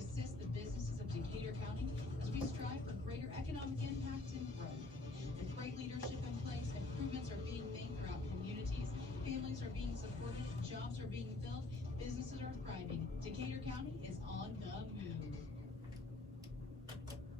assist the businesses of Decatur County as we strive for greater economic impact and growth. With great leadership in place, improvements are being made throughout communities, families are being supported, jobs are being filled, businesses are thriving. Decatur County is on the move.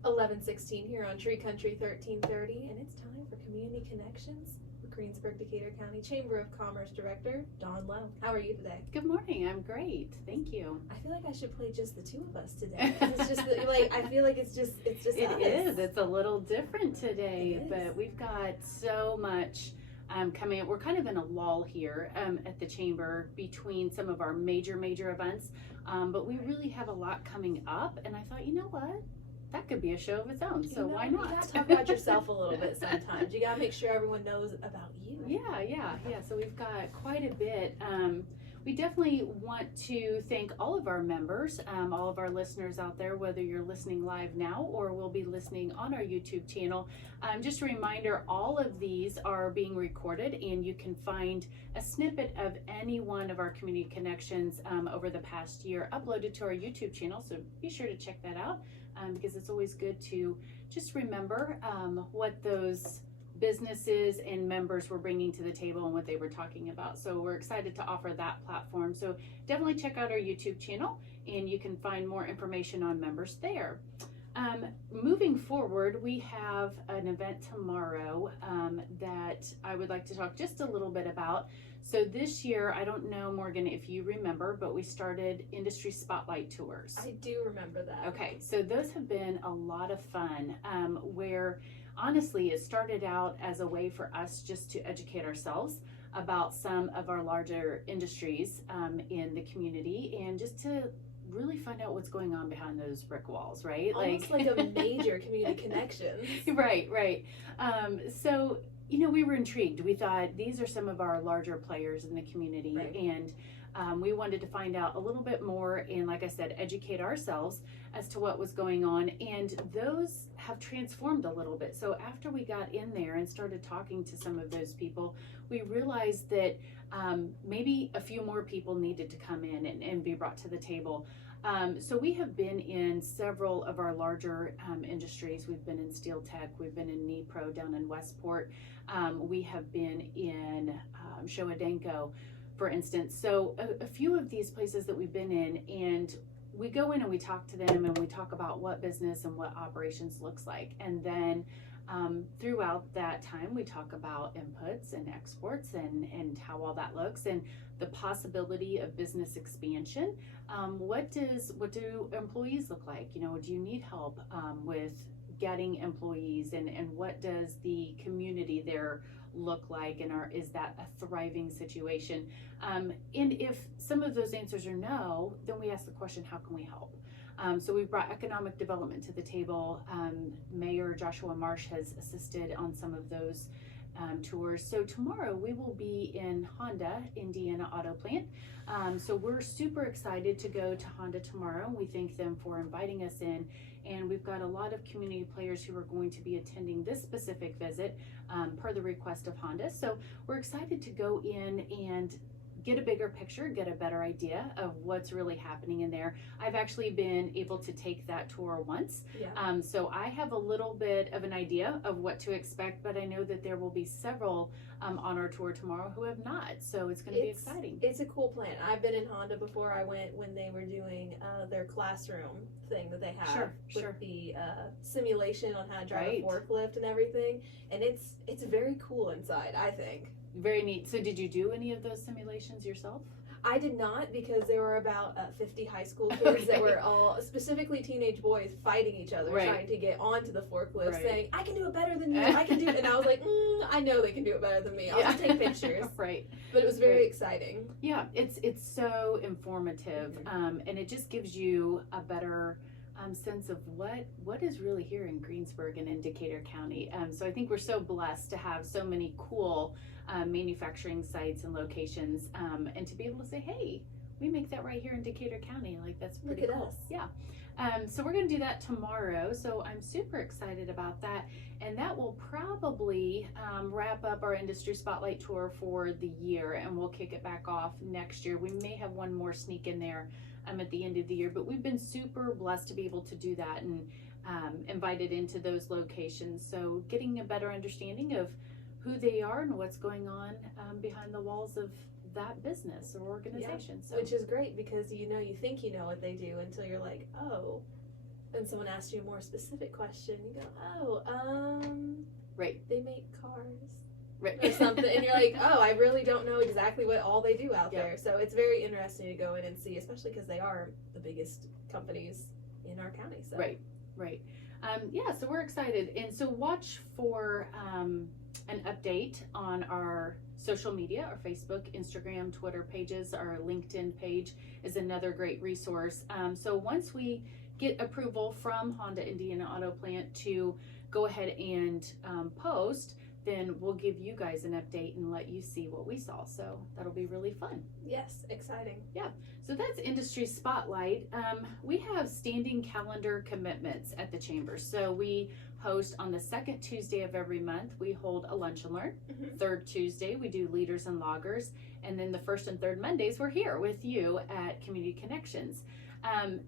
11:16 here on Tree Country 1330, and it's time for Community Connections with Greensburg Decatur County Chamber of Commerce Director Dawn Lowe. How are you today? Good morning. I'm great. Thank you. I feel like I should play just the two of us today. It's just like I feel like it's just It us. is. It's a little different today, but we've got so much coming up. We're kind of in a lull here at the chamber between some of our major events, but we really have a lot coming up. And I thought, you know what? That could be a show of its own, so why not? You gotta talk about yourself a little bit sometimes. You gotta make sure everyone knows about you. Yeah. So we've got quite a bit. We definitely want to thank all of our members, all of our listeners out there, whether you're listening live now or will be listening on our YouTube channel. Just a reminder, all of these are being recorded, and you can find a snippet of any one of our community connections over the past year uploaded to our YouTube channel, so be sure to check that out. Because it's always good to just remember what those businesses and members were bringing to the table and what they were talking about. So we're excited to offer that platform. So definitely check out our YouTube channel, and you can find more information on members there. Moving forward, we have an event tomorrow that I would like to talk just a little bit about. So this year, I don't know, Morgan, if you remember, but we started industry spotlight tours. I do remember that. Okay, so those have been a lot of fun, where honestly it started out as a way for us just to educate ourselves about some of our larger industries in the community, and just to really find out what's going on behind those brick walls, right? Almost like a major community connection. Right. So, we were intrigued. We thought these are some of our larger players in the community, right. And we wanted to find out a little bit more and, like I said, educate ourselves as to what was going on. And those have transformed a little bit. So after we got in there and started talking to some of those people, we realized that maybe a few more people needed to come in and be brought to the table. So we have been in several of our larger industries. We've been in Steel Tech, we've been in Nipro down in Westport, we have been in Showa-Denko, for instance. So a few of these places that we've been in, and we go in and we talk to them and we talk about what business and what operations looks like. And then throughout that time, we talk about inputs and exports and how all that looks, and the possibility of business expansion. What do employees look like? Do you need help with getting employees, and what does the community there look like, and is that a thriving situation? And if some of those answers are no, then we ask the question, how can we help? So we've brought economic development to the table. Mayor Joshua Marsh has assisted on some of those tours. So tomorrow we will be in Honda, Indiana Auto Plant. So we're super excited to go to Honda tomorrow. We thank them for inviting us in. And we've got a lot of community players who are going to be attending this specific visit per the request of Honda. So we're excited to go in and get a bigger picture, get a better idea of what's really happening in there. I've actually been able to take that tour once. Yeah. So I have a little bit of an idea of what to expect, but I know that there will be several on our tour tomorrow who have not. So it's going to be exciting. It's a cool plan. I've been in Honda before. I went when they were doing their classroom thing that they have with the simulation on how to drive a forklift and everything. And it's very cool inside, I think. Very neat. So did you do any of those simulations yourself? I did not, because there were about 50 high school kids that were all, specifically teenage boys, fighting each other, trying to get onto the forklift, saying, I can do it better than you, I can do it. And I was like, I know they can do it better than me. I'll just take pictures. But it was very exciting. Yeah, it's so informative, and it just gives you a better sense of what is really here in Greensburg and in Decatur County. So I think we're so blessed to have so many cool manufacturing sites and locations, and to be able to say, hey, we make that right here in Decatur County. Like, that's pretty cool. Us. Yeah. So we're going to do that tomorrow. So I'm super excited about that. And that will probably wrap up our industry spotlight tour for the year, and we'll kick it back off next year. We may have one more sneak in there at the end of the year, but we've been super blessed to be able to do that and invited into those locations. So getting a better understanding of who they are and what's going on behind the walls of that business or organization. So which is great, because you think you know what they do until you're like, oh, and someone asks you a more specific question, you go, oh, right, they make cars, right, or something, and you're like, oh, I really don't know exactly what all they do out Yep. there. So it's very interesting to go in and see, especially because they are the biggest companies in our county. So right. Yeah, so we're excited, and so watch for an update on our social media, our Facebook, Instagram, Twitter pages. Our LinkedIn page is another great resource. So once we get approval from Honda Indiana Auto Plant to go ahead and post, then we'll give you guys an update and let you see what we saw. So that'll be really fun. yes, exciting. So that's Industry Spotlight. We have standing calendar commitments at the Chamber. So we host on the second Tuesday of every month. We hold a lunch and learn. Mhm. Third Tuesday, we do leaders and loggers. And then the first and third Mondays, we're here with you at Community Connections.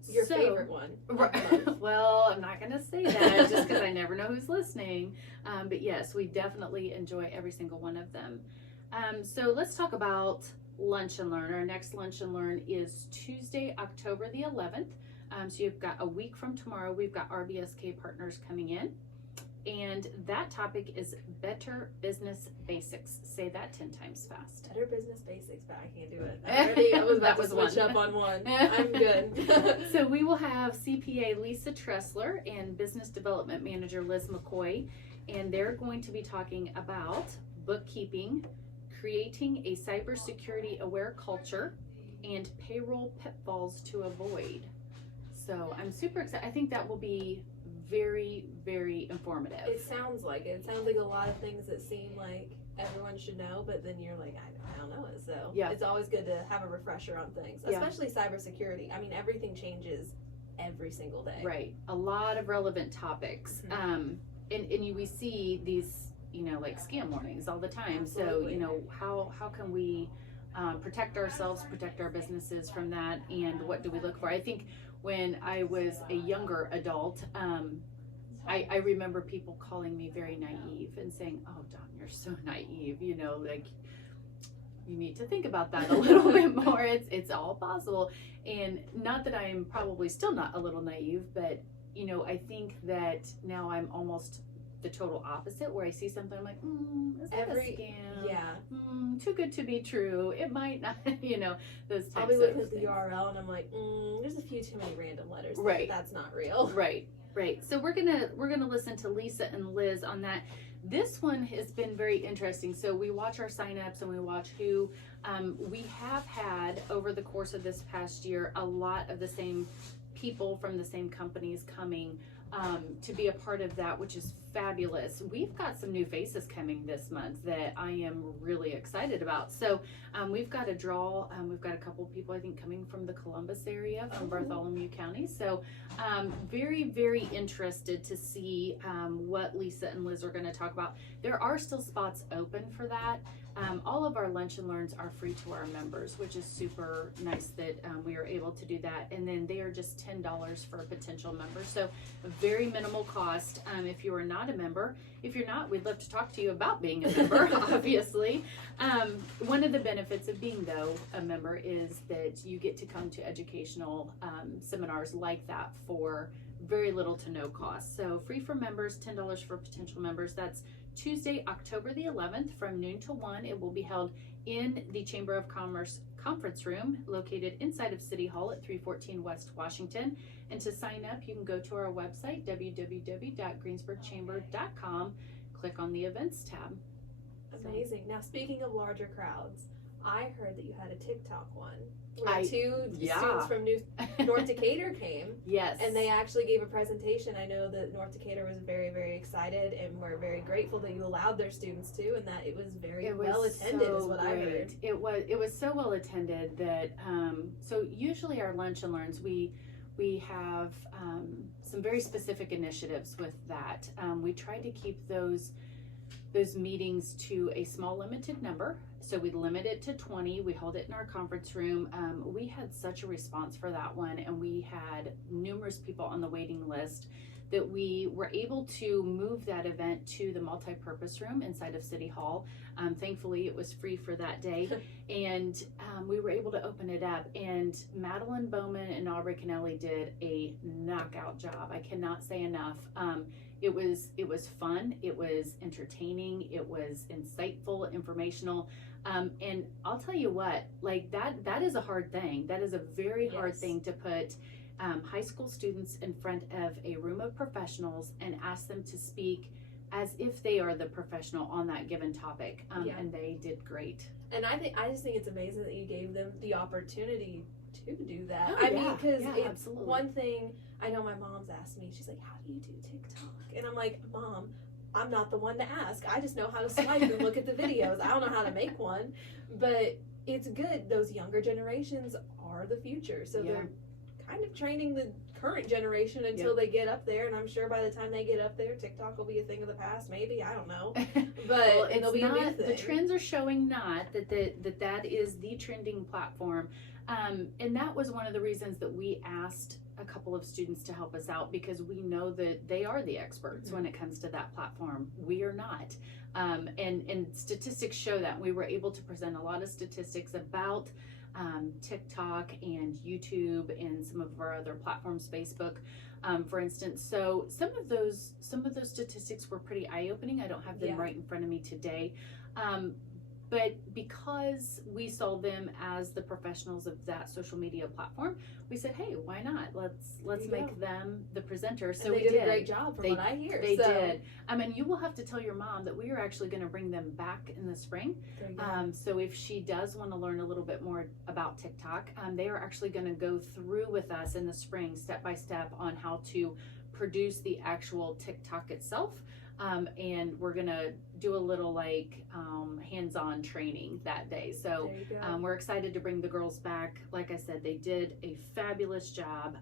Your favorite one of the month. Well, I'm not going to say that just because I never know who's listening. But yes, we definitely enjoy every single one of them. So let's talk about Lunch and Learn. Our next Lunch and Learn is Tuesday, October the 11th. So you've got a week from tomorrow. We've got RBSK partners coming in. And that topic is Better Business Basics. Say that 10 times fast. Better business basics, but I can't do it. I was about to switch up on one. I'm good. So we will have CPA Lisa Tressler and Business Development Manager Liz McCoy, and they're going to be talking about bookkeeping, creating a cybersecurity aware culture, and payroll pitfalls to avoid. So I'm super excited. I think that will be very, very informative. It sounds like it. It sounds like a lot of things that seem like everyone should know, but then you're like, I don't know it. So Yeah. it's always good to have a refresher on things, Yeah. especially cybersecurity. I mean, everything changes every single day. Right. A lot of relevant topics. Mhm. We see these, like scam warnings all the time. Absolutely. So, how can we protect ourselves, protect our businesses from that, and what do we look for? I think when I was a younger adult, I remember people calling me very naive and saying, "Oh, Dawn, you're so naive," like you need to think about that a little bit more. It's all possible. And not that I'm probably still not a little naive, but I think that now I'm almost the total opposite, where I see something, I'm like, is that a scam? Yeah. Too good to be true. It might not, those types I'll be looking of at the things. URL and I'm like, there's a few too many random letters. Right. That's not real. Right. So we're gonna listen to Lisa and Liz on that. This one has been very interesting. So we watch our signups and we watch who we have had over the course of this past year. A lot of the same people from the same companies coming to be a part of that, which is fabulous. We've got some new faces coming this month that I am really excited about. So we've got a draw. We've got a couple people, I think, coming from the Columbus area, from Bartholomew County. So very, very interested to see what Lisa and Liz are going to talk about. There are still spots open for that. All of our lunch and learns are free to our members, which is super nice that we are able to do that. And then they are just $10 for potential members. So a very minimal cost if you are not a member. If you're not, we'd love to talk to you about being a member, obviously. One of the benefits of being, though, a member is that you get to come to educational seminars like that for very little to no cost. So free for members, $10 for potential members. That's Tuesday, October the 11th from noon to 1. It will be held in the Chamber of Commerce conference room located inside of City Hall at 314 West Washington. And to sign up, you can go to our website, www.greensburgchamber.com, click on the events tab. Amazing. Now, speaking of larger crowds, I heard that you had a TikTok one where two students from North Decatur came. Yes. And they actually gave a presentation. I know that North Decatur was very, very excited, and we're very grateful that you allowed their students to, and that it was very well attended, is what I heard. It was so well attended that so usually our lunch and learns we We have some very specific initiatives with that. We try to keep those meetings to a small limited number. So we limit it to 20. We hold it in our conference room. We had such a response for that one, and we had numerous people on the waiting list that we were able to move that event to the multi-purpose room inside of City Hall. Thankfully, it was free for that day, and we were able to open it up. And Madeline Bowman and Aubrey Kennelly did a knockout job. I cannot say enough. It was fun. It was entertaining. It was insightful, informational. And I'll tell you what, like that is a hard thing. That is a very hard thing to put high school students in front of a room of professionals and ask them to speak as if they are the professional on that given topic. And they did great. And I just think it's amazing that you gave them the opportunity to do that. Oh, I mean, because it's absolutely. one thing. I know my mom's asked me, she's like, how do you do TikTok? And I'm like, Mom, I'm not the one to ask. I just know how to swipe and look at the videos. I don't know how to make one. But it's good. Those younger generations are the future. So they're kind of training the current generation until they get up there. And I'm sure by the time they get up there, TikTok will be a thing of the past. Maybe. I don't know. But well, it'll be a new thing. The trends are showing not that is the trending platform. And that was one of the reasons that we asked a couple of students to help us out, because we know that they are the experts when it comes to that platform. We are not. And statistics show that. We were able to present a lot of statistics about TikTok and YouTube and some of our other platforms, Facebook, for instance. So some of those statistics were pretty eye-opening. I don't have them right in front of me today. But because we saw them as the professionals of that social media platform, we said, hey, why not? Let's make them the presenter. So and they we did a great job from what I hear. They did. And you will have to tell your mom that we are actually going to bring them back in the spring. So if she does want to learn a little bit more about TikTok, they are actually going to go through with us in the spring, step by step, on how to produce the actual TikTok itself. And we're gonna do a little hands-on training that day. So we're excited to bring the girls back. Like I said, they did a fabulous job.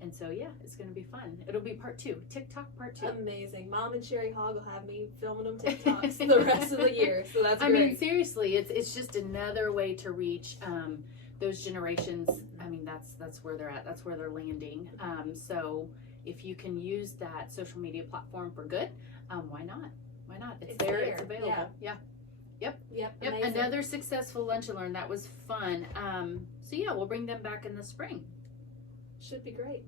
And so it's gonna be fun. It'll be part 2, TikTok part 2. Amazing. Mom and Sherry Hogg will have me filming them TikToks the rest of the year. So that's great. I mean, seriously, it's just another way to reach those generations. I mean, that's where they're at. That's where they're landing. So if you can use that social media platform for good, why not? Why not? It's there. It's available. Yep. Amazing. Another successful lunch and learn. That was fun. So we'll bring them back in the spring. Should be great.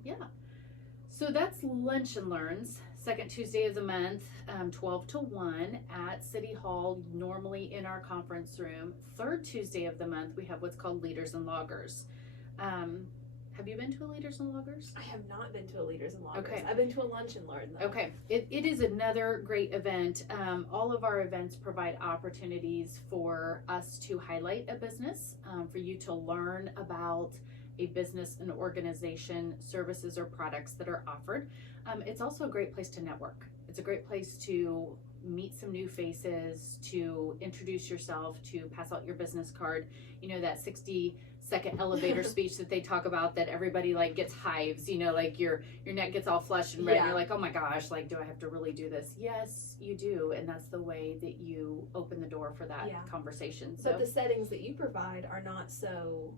So that's lunch and learns. Second Tuesday of the month, 12 to 1 at City Hall, normally in our conference room. Third Tuesday of the month, we have what's called Leaders and Loggers. Have you been to a Leaders and Loggers? I have not been to a Leaders and Loggers. Okay. I've been to a lunch and learn though. Okay. It is another great event. All of our events provide opportunities for us to highlight a business, for you to learn about a business, an organization, services or products that are offered. It's also a great place to network. It's a great place to meet some new faces, to introduce yourself, to pass out your business card. You know, that 60-second elevator speech that they talk about, that everybody gets hives, your neck gets all flushed and red. And you're like, oh my gosh, do I have to really do this? Yes, you do. And that's the way that you open the door for that conversation. So but the settings that you provide are not so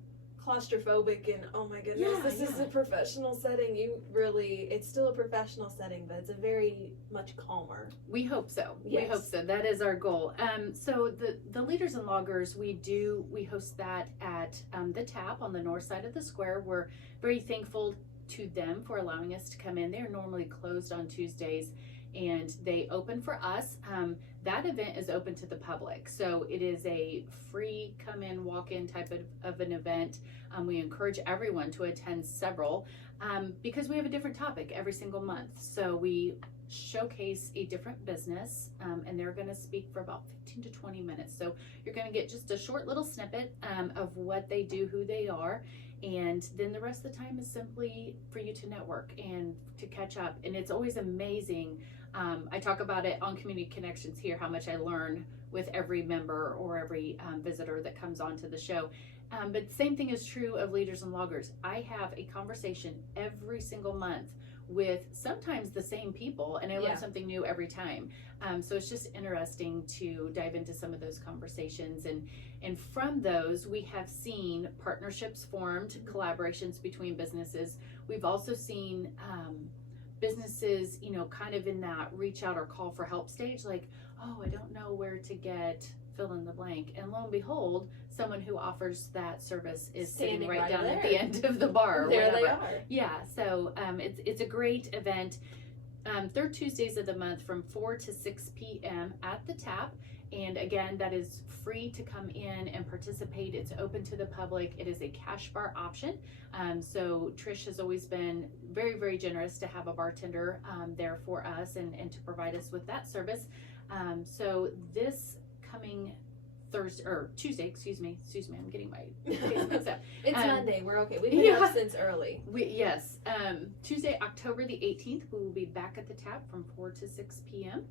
claustrophobic and oh my goodness, this is a professional setting. It's still a professional setting, but it's a very much calmer. We hope so. We hope so. That is our goal. So the Leaders and Loggers, we host that at the Tap on the north side of the square. We're very thankful to them for allowing us to come in. They're normally closed on Tuesdays, and they open for us. That event is open to the public, so it is a free come in, walk in type of an event. We encourage everyone to attend several because we have a different topic every single month. So we showcase a different business, and they're going to speak for about 15 to 20 minutes. So you're going to get just a short little snippet of what they do, who they are, and then the rest of the time is simply for you to network and to catch up. And it's always amazing. I talk about it on Community Connections here, how much I learn with every member or every visitor that comes onto the show. But the same thing is true of leaders and loggers. I have a conversation every single month with sometimes the same people, and I learn something new every time. So it's just interesting to dive into some of those conversations, and from those we have seen partnerships formed, collaborations between businesses. We've also seen businesses, kind of in that reach out or call for help stage, like, oh, I don't know where to get fill in the blank, and lo and behold, someone who offers that service is sitting right down at the end of the bar. Or there whatever. they are. Yeah, so it's a great event. Third Tuesdays of the month from 4 to 6 p.m. at the Tap. And again, that is free to come in and participate. It's open to the public. It is a cash bar option. So Trish has always been very, very generous to have a bartender there for us and to provide us with that service. So this coming Tuesday, excuse me, I'm getting my days mixed up. It's Monday, we're okay. We've been up since early. Tuesday, October the 18th, we will be back at the Tap from 4 to 6 p.m.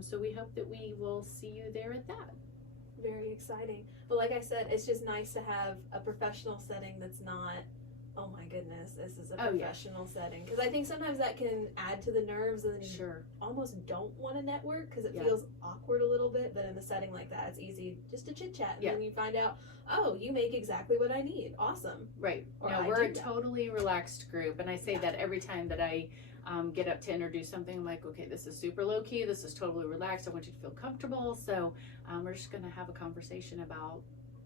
So we hope that we will see you there at that. Very exciting. But like I said, it's just nice to have a professional setting that's not, oh my goodness, this is a professional setting. Because I think sometimes that can add to the nerves, and then you almost don't want to network because it feels awkward a little bit. But in a setting like that, it's easy just to chit chat, and then you find out, oh, you make exactly what I need. Awesome. Right. We're a totally relaxed group, and I say that every time that I get up to introduce something. I'm like, okay, this is super low key. This is totally relaxed. I want you to feel comfortable. So we're just going to have a conversation about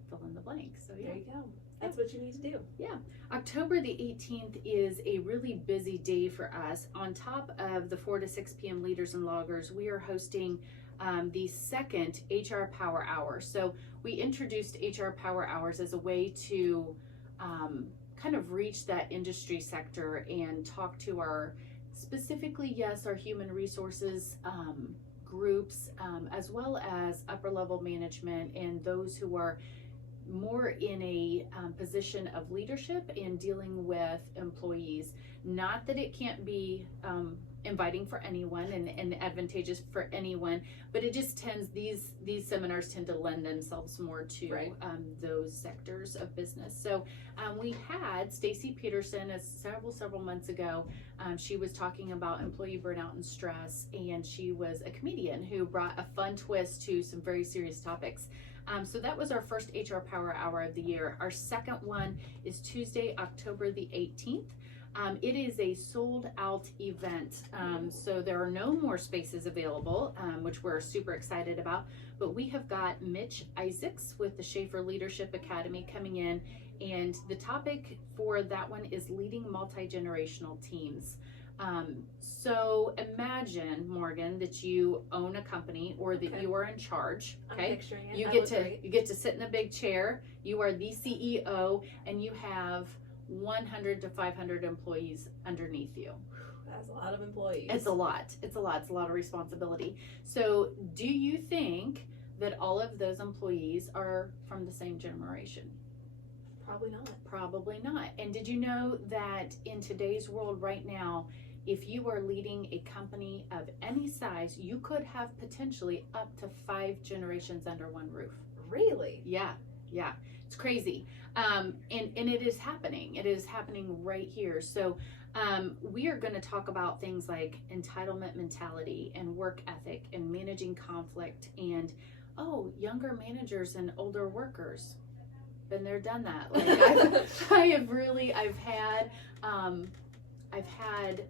fill in the blank. So there you go. That's what you need to do. Yeah. October the 18th is a really busy day for us. On top of the 4 to 6 p.m. Leaders and Loggers, we are hosting the second HR Power Hour. So we introduced HR Power Hours as a way to kind of reach that industry sector and talk to our our human resources groups, as well as upper level management and those who are more in a position of leadership in dealing with employees. Not that it can't be inviting for anyone and advantageous for anyone, but it just tends, these seminars tend to lend themselves more to those sectors of business. So we had Stacy Peterson several months ago. She was talking about employee burnout and stress, and she was a comedian who brought a fun twist to some very serious topics. So that was our first HR Power Hour of the year. Our second one is Tuesday, October the 18th. It is a sold out event, so there are no more spaces available, which we're super excited about. But we have got Mitch Isaacs with the Schaefer Leadership Academy coming in, and the topic for that one is leading multi-generational teams. So imagine, Morgan, that you own a company or that you are in charge. Okay, I'm picturing it. You get to sit in a big chair. You are the CEO, and you have 100 to 500 employees underneath you. That's a lot of employees. It's a lot. It's a lot of responsibility. So do you think that all of those employees are from the same generation? Probably not. Probably not. And did you know that in today's world right now, if you are leading a company of any size, you could have potentially up to 5 generations under one roof. Really? Yeah. It's crazy. And it is happening. It is happening right here. So we are going to talk about things like entitlement mentality and work ethic and managing conflict and, younger managers and older workers. Been there, done that. Like I've had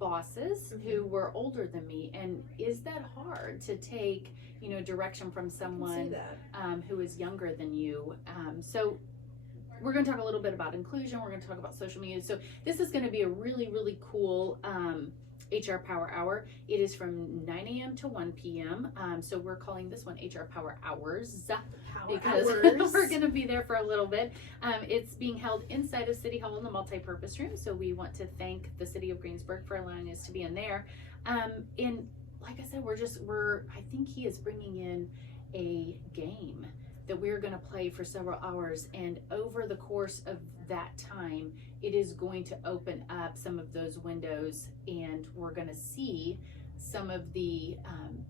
bosses who were older than me, and is that hard to take, direction from someone who is younger than you? So we're going to talk a little bit about inclusion. We're going to talk about social media. So this is going to be a really, really cool HR Power Hour. It is from 9 a.m. to 1 p.m. So we're calling this one HR Power Hours because we're going to be there for a little bit. It's being held inside of City Hall in the multi-purpose room. So we want to thank the City of Greensburg for allowing us to be in there. And like I said, I think he is bringing in a game that we're going to play for several hours, and over the course of that time, it is going to open up some of those windows, and we're going to see some of the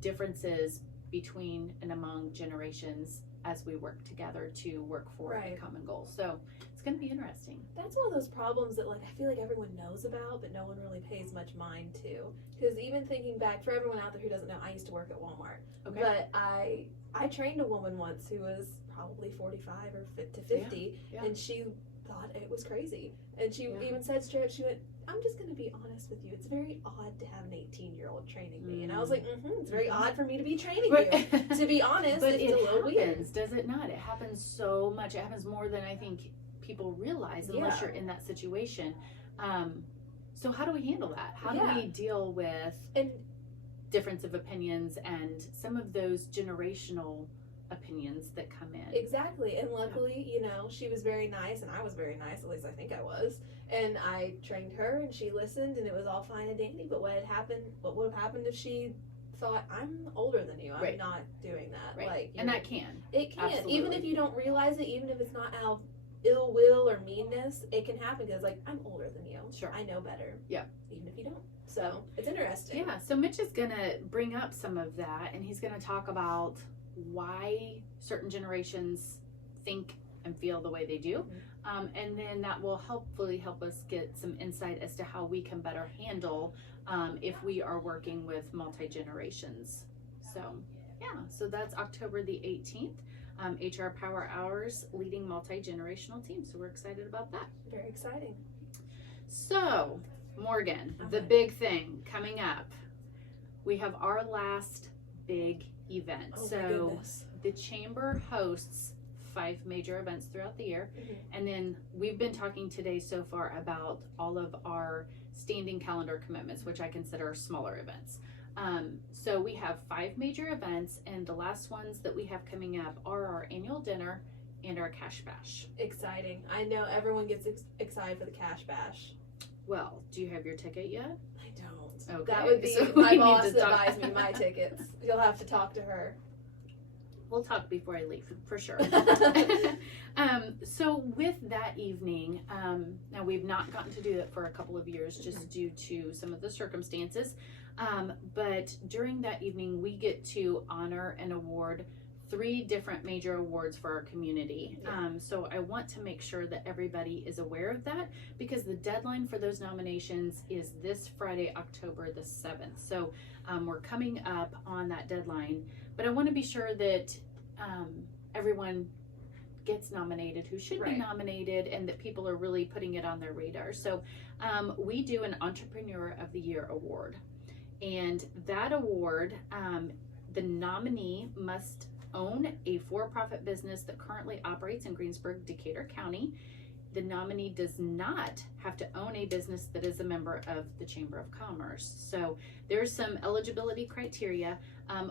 differences between and among generations as we work together to work for a Right. common goal. So it's going to be interesting. That's one of those problems that like I feel like everyone knows about, but no one really pays much mind to. Because even thinking back, for everyone out there who doesn't know, I used to work at Walmart, Okay. but I trained a woman once who was probably 45 or to 50, Yeah. and she thought it was crazy. And she Yeah. even said straight up, she went, "I'm just going to be honest with you. It's very odd to have an 18-year-old training me." And I was like, it's very odd for me to be training you. To be honest, But it's it a little happens, weird. does it not? It happens so much. It happens more than I think people realize unless Yeah. you're in that situation. So how do we handle that? How Yeah. do we deal with And difference of opinions and some of those generational opinions that come in? exactly. And luckily, you know, she was very nice, and I was very nice, at least I think I was. And I trained her, and she listened, and it was all fine and dandy. But what would have happened if she thought, "I'm older than you, I'm Right. not doing that." Right. Like, And that can. it can, even absolutely. if you don't realize it, even if it's not out of ill will or meanness, it can happen because, like, I'm older than you. Sure. I know better. Yeah. Even if you don't. So it's interesting. Yeah, so Mitch is going to bring up some of that, and he's going to talk about why certain generations think and feel the way they do. And then that will hopefully help us get some insight as to how we can better handle if we are working with multi-generations. So, yeah, so that's October the 18th. HR Power Hours, leading multi-generational teams. So we're excited about that. Very exciting. So, Morgan, the Okay. big thing coming up, we have our last big event. Oh my So goodness. the chamber hosts 5 major events throughout the year. Mhm. And then we've been talking today so far about all of our standing calendar commitments, which I consider smaller events. So we have 5 major events, and the last ones that we have coming up are our annual dinner and our cash bash. Exciting. I know everyone gets excited for the cash bash. Well, do you have your ticket yet? I don't. Okay, That would be so my we need boss to that talk. buys me my tickets. You'll have to talk to her. We'll talk before I leave, for sure. So with that evening, now we've not gotten to do it for a couple of years just due to some of the circumstances. But during that evening, we get to honor and award 3 different major awards for our community. Yeah. So I want to make sure that everybody is aware of that, because the deadline for those nominations is this Friday, October the 7th. So we're coming up on that deadline, but I want to be sure that everyone gets nominated who should be Right. nominated, and that people are really putting it on their radar. So we do an Entrepreneur of the Year award, and that award, the nominee must own a for-profit business that currently operates in Greensburg, Decatur County. The nominee does not have to own a business that is a member of the Chamber of Commerce. So there's some eligibility criteria.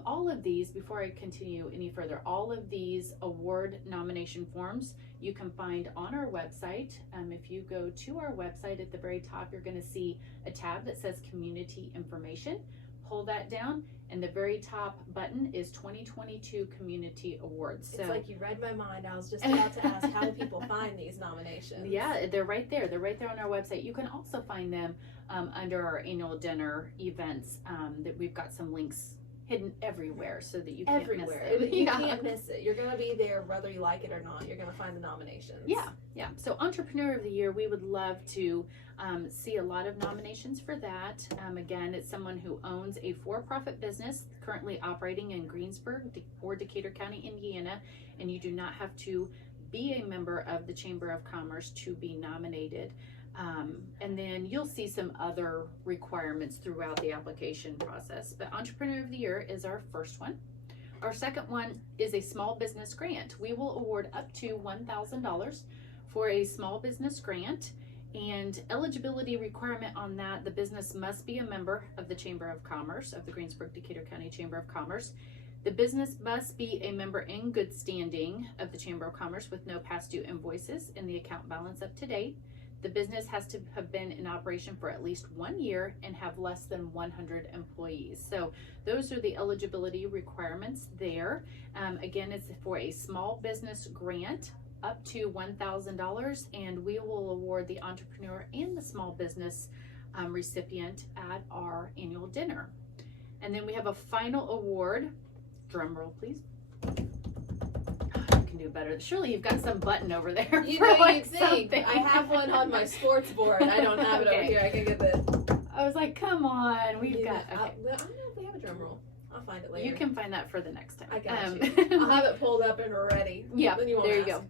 All of these, before I continue any further, all of these award nomination forms you can find on our website. If you go to our website, at the very top, you're going to see a tab that says Community Information. Pull that down, and the very top button is 2022 Community Awards. So It's like you read my mind. I was just about to ask, how do people find these nominations? yeah, they're right there. They're right there on our website. You can also find them under our annual dinner events. That we've got some links hidden everywhere so that you can't Everywhere. miss them. You Yeah. can't miss it. You're going to be there whether you like it or not. You're going to find the nominations. Yeah. So Entrepreneur of the Year, we would love to see a lot of nominations for that. Again, it's someone who owns a for-profit business currently operating in Greensburg or Decatur County, Indiana, and you do not have to be a member of the Chamber of Commerce to be nominated. And then you'll see some other requirements throughout the application process. But Entrepreneur of the Year is our first one. Our second one is a small business grant. We will award up to $1,000 for a small business grant. And eligibility requirement on that, the business must be a member of the Chamber of Commerce, of the Greensburg Decatur County Chamber of Commerce. The business must be a member in good standing of the Chamber of Commerce with no past due invoices and the account balance up to date. The business has to have been in operation for at least 1 year and have less than 100 employees. So those are the eligibility requirements there. Again, it's for a small business grant up to $1,000, and we will award the entrepreneur and the small business recipient at our annual dinner. And then we have a final award Drum roll, please. You can do better. Surely you've got some button over there. You for know, like you'd think. something. I have one on my sports board. I don't have it over Okay. here. I can get the. I was like, come on, we've Yeah, got. Okay. I don't know if we have a drum roll. I'll find it later. You can find that for the next time. I got you. I'll have it pulled up and ready. Yeah, Then you won't there you ask.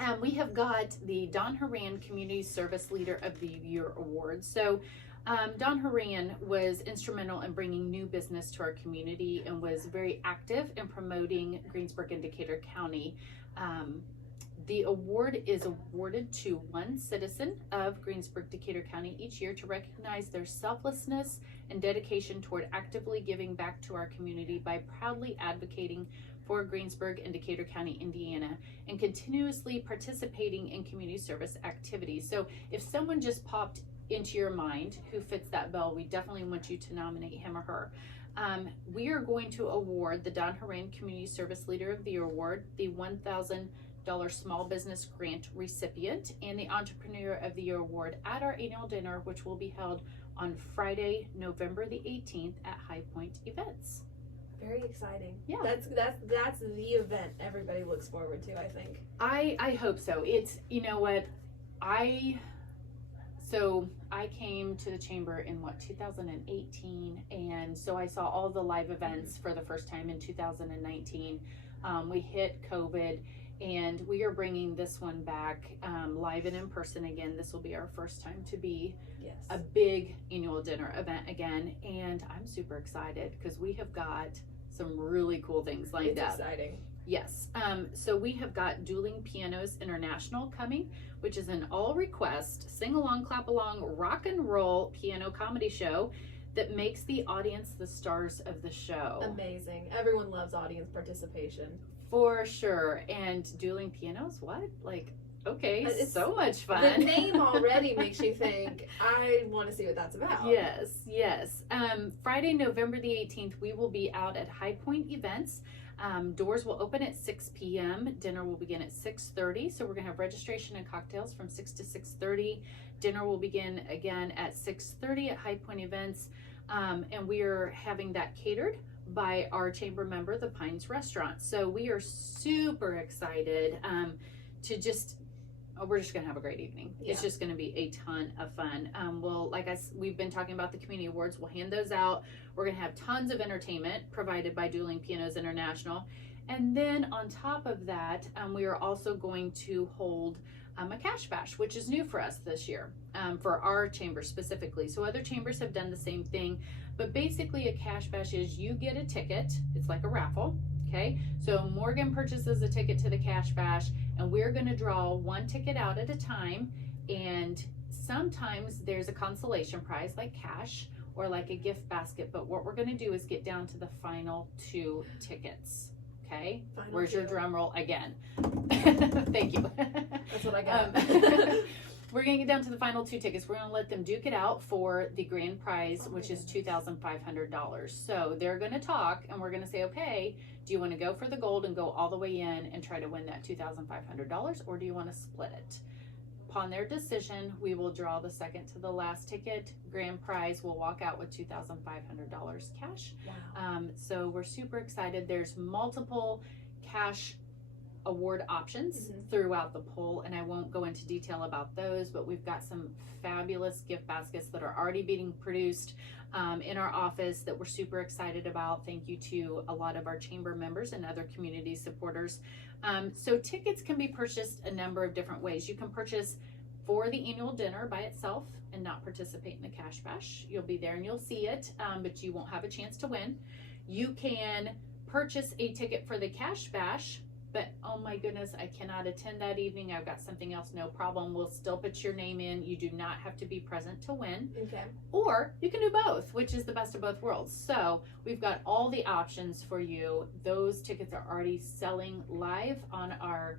go. We have got the Don Horan Community Service Leader of the Year Award. So Don Horan was instrumental in bringing new business to our community and was very active in promoting Greensburg and Decatur County. The award is awarded to one citizen of Greensburg, Decatur County each year to recognize their selflessness and dedication toward actively giving back to our community by proudly advocating for Greensburg and Decatur County, Indiana, and continuously participating in community service activities. So if someone just popped into your mind who fits that bill, we definitely want you to nominate him or her. We are going to award the Don Horan Community Service Leader of the Year Award, the $1,000 Small Business Grant recipient, and the Entrepreneur of the Year Award at our annual dinner, which will be held on Friday, November the 18th at High Point Events. Very exciting. Yeah. That's the event everybody looks forward to, I think. I hope so. It's, you know what, I came to the chamber in 2018, and so I saw all the live events for the first time in 2019. We hit COVID, and we are bringing this one back live and in person again. This will be our first time to be a big annual dinner event again, and I'm super excited because we have got some really cool things lined up. It's exciting. Yes. So we have got Dueling Pianos International coming, which is an all request, sing along, clap along, rock and roll piano comedy show that makes the audience the stars of the show. Amazing. Everyone loves audience participation. For sure. And Dueling Pianos, what? Like, okay, It's so much fun. The name already makes you think, I want to see what that's about. Yes. Friday, November the 18th, we will be out at High Point Events. Doors will open at 6 p.m. Dinner will begin at 6:30. So we're going to have registration and cocktails from 6 to 6:30. Dinner will begin again at 6:30 at High Point Events. And we are having that catered by our chamber member, the Pines Restaurant. So we are super excited to just... we're just going to have a great evening. Yeah. It's just going to be a ton of fun. We've been talking about the community awards. We'll hand those out. We're going to have tons of entertainment provided by Dueling Pianos International. And then on top of that, we are also going to hold a cash bash, which is new for us this year, for our chamber specifically. So other chambers have done the same thing, but basically a cash bash is you get a ticket. It's like a raffle. Okay, so Morgan purchases a ticket to the cash bash, and we're going to draw one ticket out at a time, and sometimes there's a consolation prize like cash or like a gift basket, but what we're going to do is get down to the final 2 tickets. Okay, Final where's your 2. drum roll again? Thank you. That's what I got. We're going to get down to the final 2 tickets. We're going to let them duke it out for the grand prize, which is $2,500. So they're going to talk, and we're going to say, okay, do you want to go for the gold and go all the way in and try to win that $2,500, or do you want to split it? Upon their decision, we will draw the second to the last ticket. Grand prize will walk out with $2,500 cash. Wow. So we're super excited. There's multiple cash award options throughout the poll, and I won't go into detail about those, but we've got some fabulous gift baskets that are already being produced in our office that we're super excited about. Thank you to a lot of our chamber members and other community supporters. So tickets can be purchased a number of different ways. You can purchase for the annual dinner by itself and not participate in the cash bash. You'll be there and you'll see it, but you won't have a chance to win. You can purchase a ticket for the cash bash, but oh my goodness, I cannot attend that evening. I've got something else, no problem. We'll still put your name in. You do not have to be present to win. Okay. Or you can do both, which is the best of both worlds. So we've got all the options for you. Those tickets are already selling live on our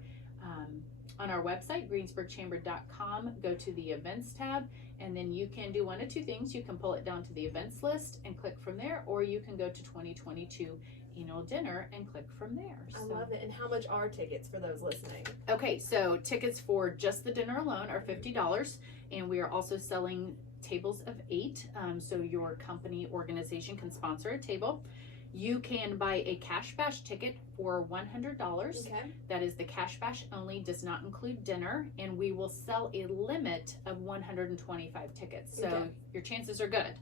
website, greensburgchamber.com. Go to the events tab, and then you can do one of 2 things. You can pull it down to the events list and click from there, or you can go to 2022 annual dinner and click from there. I love it. And how much are tickets for those listening? Okay, so tickets for just the dinner alone are $50, and we are also selling tables of 8. So your company organization can sponsor a table. You can buy a Cash Bash ticket for $100. Okay. That is the Cash Bash only, does not include dinner, and we will sell a limit of 125 tickets. So Okay. your chances are good.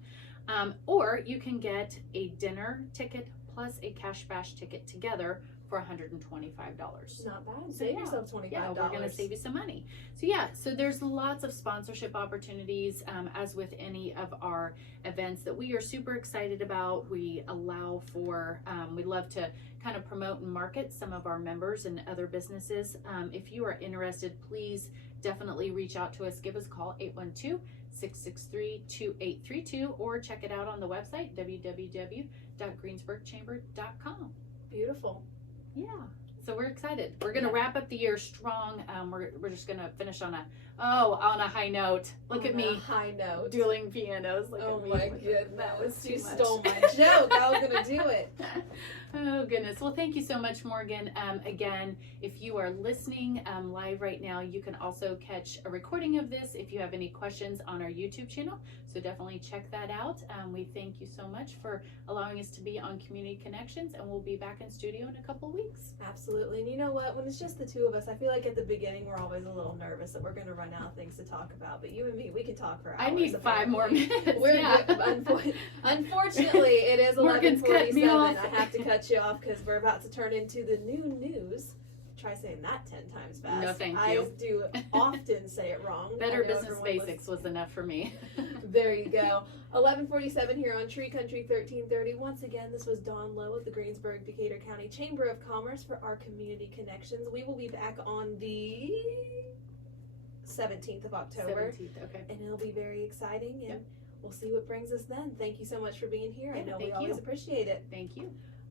Or you can get a dinner ticket plus a Cash Bash ticket together for $125. Not bad. So, Save yeah. yourself $25. Yeah, we're going to save you some money. So so there's lots of sponsorship opportunities, as with any of our events that we are super excited about. We allow for, we love to kind of promote and market some of our members and other businesses. If you are interested, please definitely reach out to us. Give us a call, 812-663-2832, or check it out on the website, www.greensburgchamber.com. Beautiful. Yeah, so we're excited. We're gonna wrap up the year strong. We're just gonna finish on a high note. Look at me, High note. dueling pianos. Look Oh at me. my goodness. That was too You much. stole my joke. I was gonna do it. Oh goodness. Well, thank you so much, Morgan. Again, if you are listening live right now, you can also catch a recording of this if you have any questions on our YouTube channel. So definitely check that out. We thank you so much for allowing us to be on Community Connections, and we'll be back in studio in a couple of weeks. Absolutely. And you know what? When it's just the two of us, I feel like at the beginning we're always a little nervous that we're going to run out of things to talk about. But you and me, we can talk for hours. I need 5 more minutes. We're yeah. Unfortunately, it is Morgan's cut me 11:47. off. I have to cut you off because we're about to turn into the new news. Try saying that 10 times fast. No, thank I you. do often say it wrong. Better I know business everyone basics was enough for me. There you go. 11:47 here on Tree Country 1330. Once again, this was Dawn Lowe of the Greensburg Decatur County Chamber of Commerce for our Community Connections. We will be back on the 17th of October. 17th, okay. And it'll be very exciting, and Yep. we'll see what brings us then. Thank you so much for being here. I Yeah, know we thank always you. appreciate it. Thank you.